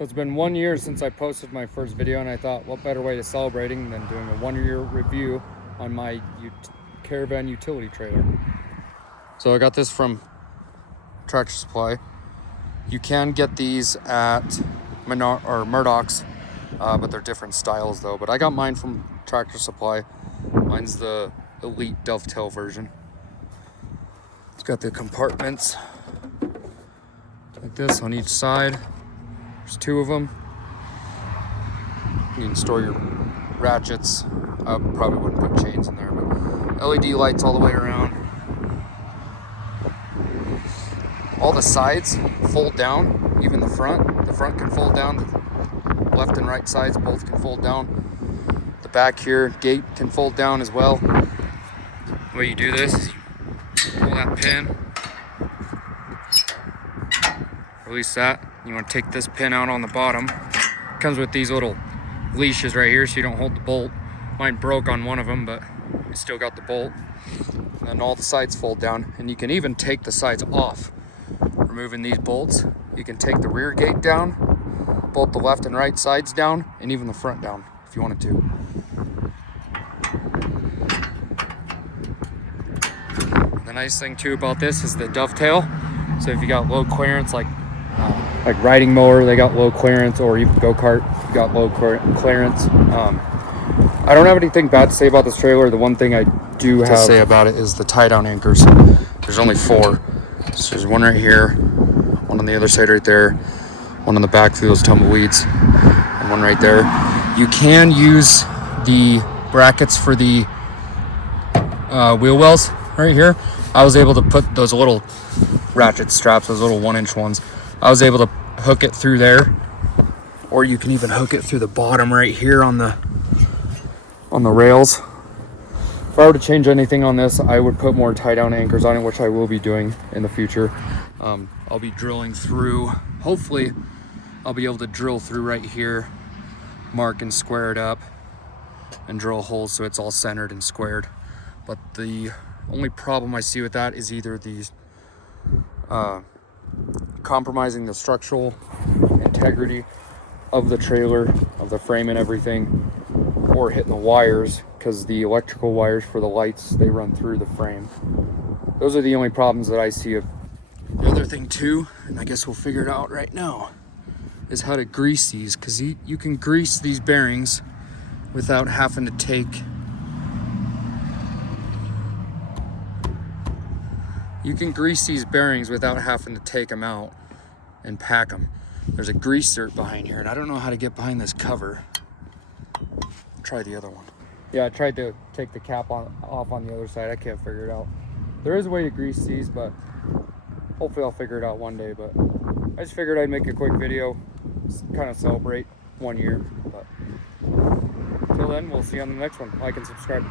It's been 1 year since I posted my first video, and I thought, what better way to celebrating than doing a 1-year review on my Caravan utility trailer. So I got this from Tractor Supply. You can get these at Murdoch's, but they're different styles though. But I got mine from Tractor Supply. Mine's the Elite Dovetail version. It's got the compartments like this on each side. There's 2 of them. You can store your ratchets. I probably wouldn't put chains in there, but LED lights all the way around. All the sides fold down, even the front. The front can fold down. The left and right sides both can fold down. The back here, gate can fold down as well. The way you do this is you pull that pin, release that. You want to take this pin out on the bottom. It comes with these little leashes right here so you don't hold the bolt. Mine broke on one of them, but I still got the bolt. And then all the sides fold down, and you can even take the sides off. Removing these bolts, you can take the rear gate down, bolt the left and right sides down, and even the front down if you wanted to. The nice thing too about this is the dovetail. So if you got low clearance, like riding mower, they got low clearance, or even go-kart, you got low clearance. I don't have anything bad to say about this trailer. The one thing I do have to say about it is the tie-down anchors. There's only 4. So there's one right here, one on the other side right there, one on the back through those tumbleweeds, and one right there. You can use the brackets for the wheel wells right here. I was able to put those little ratchet straps, those little 1-inch ones. I was able to hook it through there, or you can even hook it through the bottom right here on the rails. If I were to change anything on this, I would put more tie-down anchors on it, which I will be doing in the future. I'll be drilling through. Hopefully, I'll be able to drill through right here, mark and square it up, and drill holes so it's all centered and squared. But the only problem I see with that is either these compromising the structural integrity of the trailer, of the frame and everything, or hitting the wires, because the electrical wires for the lights, they run through the frame. Those are the only problems that I see. Of the other thing too, and I guess we'll figure it out right now, is how to grease these, because you can grease these bearings without having to take them out and pack them. There's a grease zert behind here, and I don't know how to get behind this cover. Try the other one. Yeah, I tried to take the cap off on the other side. I can't figure it out. There is a way to grease these, but hopefully I'll figure it out one day. But I just figured I'd make a quick video, kind of celebrate 1 year. But until then, we'll see you on the next one. Like and subscribe.